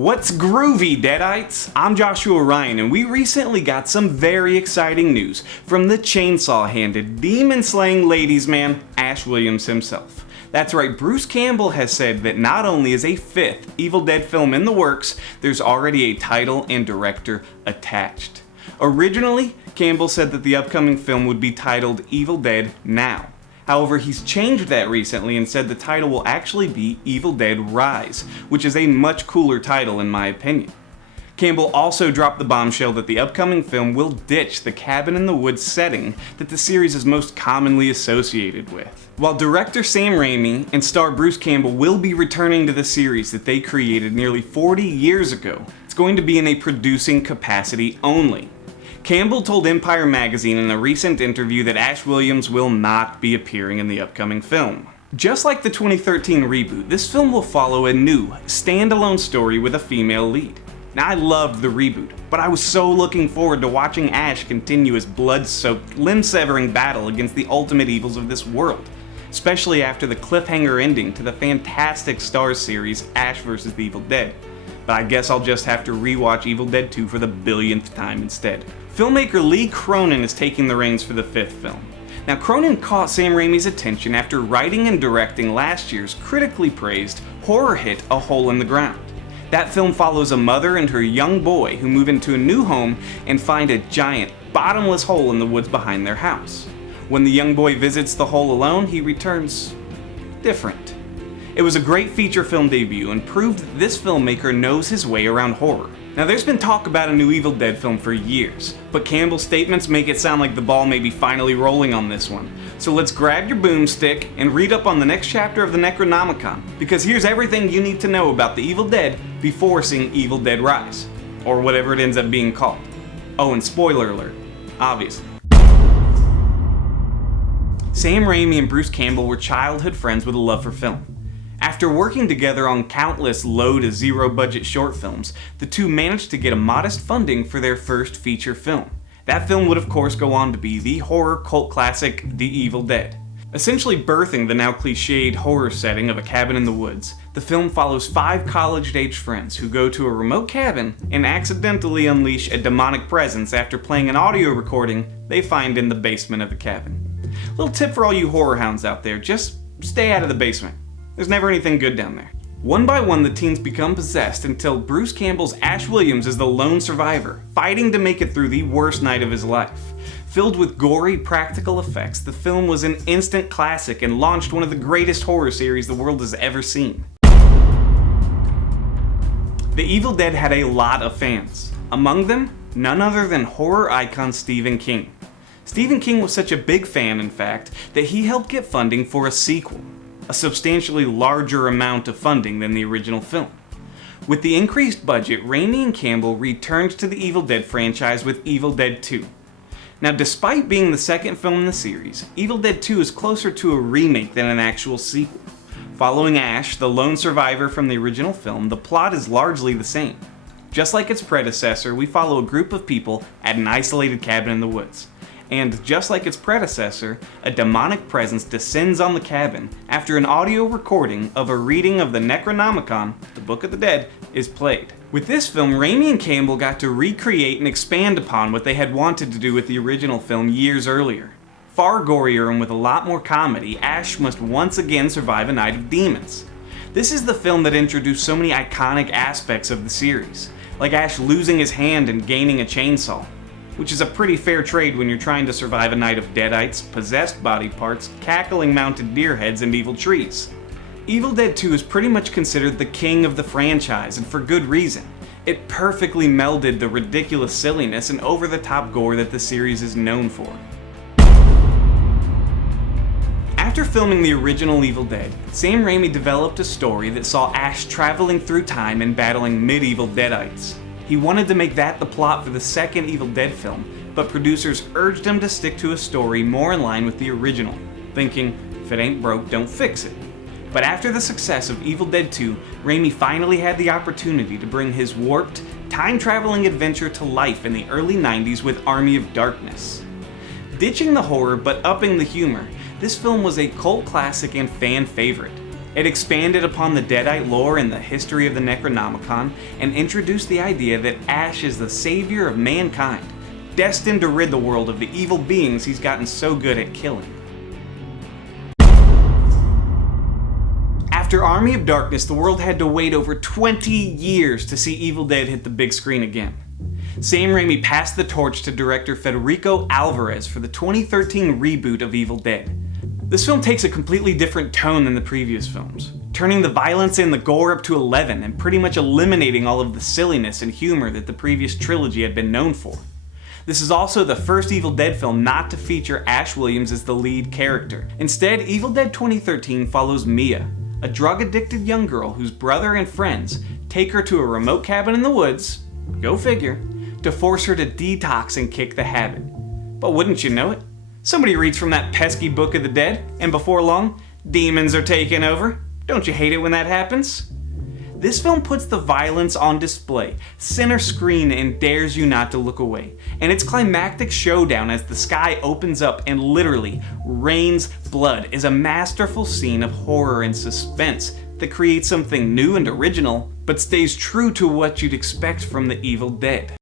What's groovy, Deadites? I'm Joshua Ryan, and we recently got some very exciting news from the chainsaw-handed, demon-slaying ladies' man, Ash Williams himself. That's right, Bruce Campbell has said that not only is a fifth Evil Dead film in the works, there's already a title and director attached. Originally, Campbell said that the upcoming film would be titled Evil Dead Now. However, he's changed that recently and said the title will actually be Evil Dead Rise, which is a much cooler title in my opinion. Campbell also dropped the bombshell that the upcoming film will ditch the cabin in the woods setting that the series is most commonly associated with. While director Sam Raimi and star Bruce Campbell will be returning to the series that they created nearly 40 years ago, it's going to be in a producing capacity only. Campbell told Empire magazine in a recent interview that Ash Williams will not be appearing in the upcoming film. Just like the 2013 reboot, this film will follow a new, standalone story with a female lead. Now, I loved the reboot, but I was so looking forward to watching Ash continue his blood-soaked, limb-severing battle against the ultimate evils of this world, especially after the cliffhanger ending to the fantastic Starz series Ash vs. the Evil Dead. But I guess I'll just have to rewatch Evil Dead 2 for the billionth time instead. Filmmaker Lee Cronin is taking the reins for the fifth film. Now, Cronin caught Sam Raimi's attention after writing and directing last year's critically praised horror hit A Hole in the Ground. That film follows a mother and her young boy who move into a new home and find a giant, bottomless hole in the woods behind their house. When the young boy visits the hole alone, he returns different. It was a great feature film debut and proved that this filmmaker knows his way around horror. Now, there's been talk about a new Evil Dead film for years, but Campbell's statements make it sound like the ball may be finally rolling on this one. So let's grab your boomstick and read up on the next chapter of the Necronomicon, because here's everything you need to know about the Evil Dead before seeing Evil Dead Rise, or whatever it ends up being called. Oh, and spoiler alert, obviously. Sam Raimi and Bruce Campbell were childhood friends with a love for film. After working together on countless low to zero budget short films, the two managed to get a modest funding for their first feature film. That film would of course go on to be the horror cult classic The Evil Dead. Essentially birthing the now cliched horror setting of a cabin in the woods, the film follows 5 college-age friends who go to a remote cabin and accidentally unleash a demonic presence after playing an audio recording they find in the basement of the cabin. Little tip for all you horror hounds out there, just stay out of the basement. There's never anything good down there. One by one, the teens become possessed until Bruce Campbell's Ash Williams is the lone survivor, fighting to make it through the worst night of his life. Filled with gory practical effects, the film was an instant classic and launched one of the greatest horror series the world has ever seen. The Evil Dead had a lot of fans. Among them, none other than horror icon Stephen King. Stephen King was such a big fan, in fact, that he helped get funding for a sequel. A substantially larger amount of funding than the original film. With the increased budget, Raimi and Campbell returned to the Evil Dead franchise with Evil Dead 2. Now, despite being the second film in the series, Evil Dead 2 is closer to a remake than an actual sequel. Following Ash, the lone survivor from the original film, the plot is largely the same. Just like its predecessor, we follow a group of people at an isolated cabin in the woods. And just like its predecessor, a demonic presence descends on the cabin after an audio recording of a reading of the Necronomicon, the Book of the Dead, is played. With this film, Raimi and Campbell got to recreate and expand upon what they had wanted to do with the original film years earlier. Far gorier and with a lot more comedy, Ash must once again survive a night of demons. This is the film that introduced so many iconic aspects of the series, like Ash losing his hand and gaining a chainsaw, which is a pretty fair trade when you're trying to survive a night of deadites, possessed body parts, cackling mounted deer heads, and evil trees. Evil Dead 2 is pretty much considered the king of the franchise, and for good reason. It perfectly melded the ridiculous silliness and over-the-top gore that the series is known for. After filming the original Evil Dead, Sam Raimi developed a story that saw Ash traveling through time and battling medieval deadites. He wanted to make that the plot for the second Evil Dead film, but producers urged him to stick to a story more in line with the original, thinking, if it ain't broke, don't fix it. But after the success of Evil Dead 2, Raimi finally had the opportunity to bring his warped, time-traveling adventure to life in the early 90s with Army of Darkness. Ditching the horror but upping the humor, this film was a cult classic and fan favorite. It expanded upon the Deadite lore and the history of the Necronomicon, and introduced the idea that Ash is the savior of mankind, destined to rid the world of the evil beings he's gotten so good at killing. After Army of Darkness, the world had to wait over 20 years to see Evil Dead hit the big screen again. Sam Raimi passed the torch to director Federico Alvarez for the 2013 reboot of Evil Dead. This film takes a completely different tone than the previous films, turning the violence and the gore up to 11 and pretty much eliminating all of the silliness and humor that the previous trilogy had been known for. This is also the first Evil Dead film not to feature Ash Williams as the lead character. Instead, Evil Dead 2013 follows Mia, a drug-addicted young girl whose brother and friends take her to a remote cabin in the woods, go figure, to force her to detox and kick the habit. But wouldn't you know it? Somebody reads from that pesky Book of the Dead, and before long, demons are taking over. Don't you hate it when that happens? This film puts the violence on display, center screen, and dares you not to look away. And its climactic showdown as the sky opens up and literally rains blood is a masterful scene of horror and suspense that creates something new and original, but stays true to what you'd expect from the Evil Dead.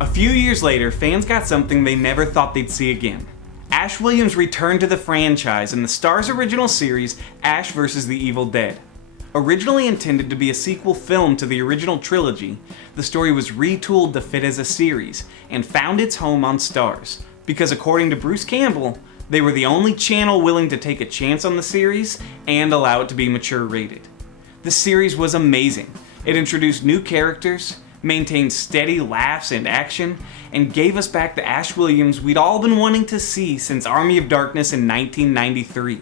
A few years later, fans got something they never thought they'd see again. Ash Williams returned to the franchise in the Starz original series, Ash vs. the Evil Dead. Originally intended to be a sequel film to the original trilogy, the story was retooled to fit as a series, and found its home on Starz, because according to Bruce Campbell, they were the only channel willing to take a chance on the series and allow it to be mature rated. The series was amazing. It introduced new characters, maintained steady laughs and action, and gave us back the Ash Williams we'd all been wanting to see since Army of Darkness in 1993.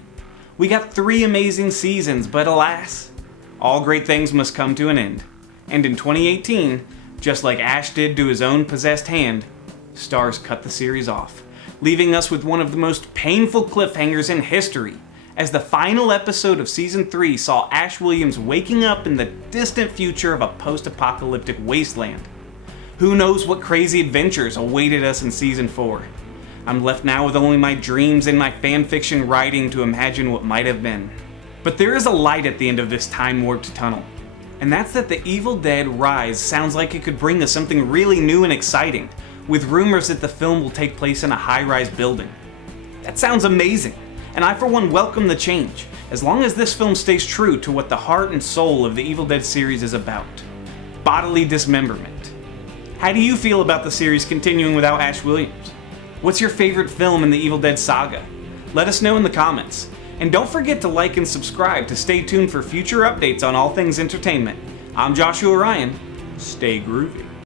We got 3 amazing seasons, but alas, all great things must come to an end. And in 2018, just like Ash did to his own possessed hand, Starz cut the series off, leaving us with one of the most painful cliffhangers in history, as the final episode of Season 3 saw Ash Williams waking up in the distant future of a post-apocalyptic wasteland. Who knows what crazy adventures awaited us in Season 4? I'm left now with only my dreams and my fanfiction writing to imagine what might have been. But there is a light at the end of this time-warped tunnel, and that's that the Evil Dead Rise sounds like it could bring us something really new and exciting, with rumors that the film will take place in a high-rise building. That sounds amazing, and I for one welcome the change, as long as this film stays true to what the heart and soul of the Evil Dead series is about: bodily dismemberment. How do you feel about the series continuing without Ash Williams? What's your favorite film in the Evil Dead saga? Let us know in the comments. And don't forget to like and subscribe to stay tuned for future updates on all things entertainment. I'm Joshua Ryan. Stay groovy.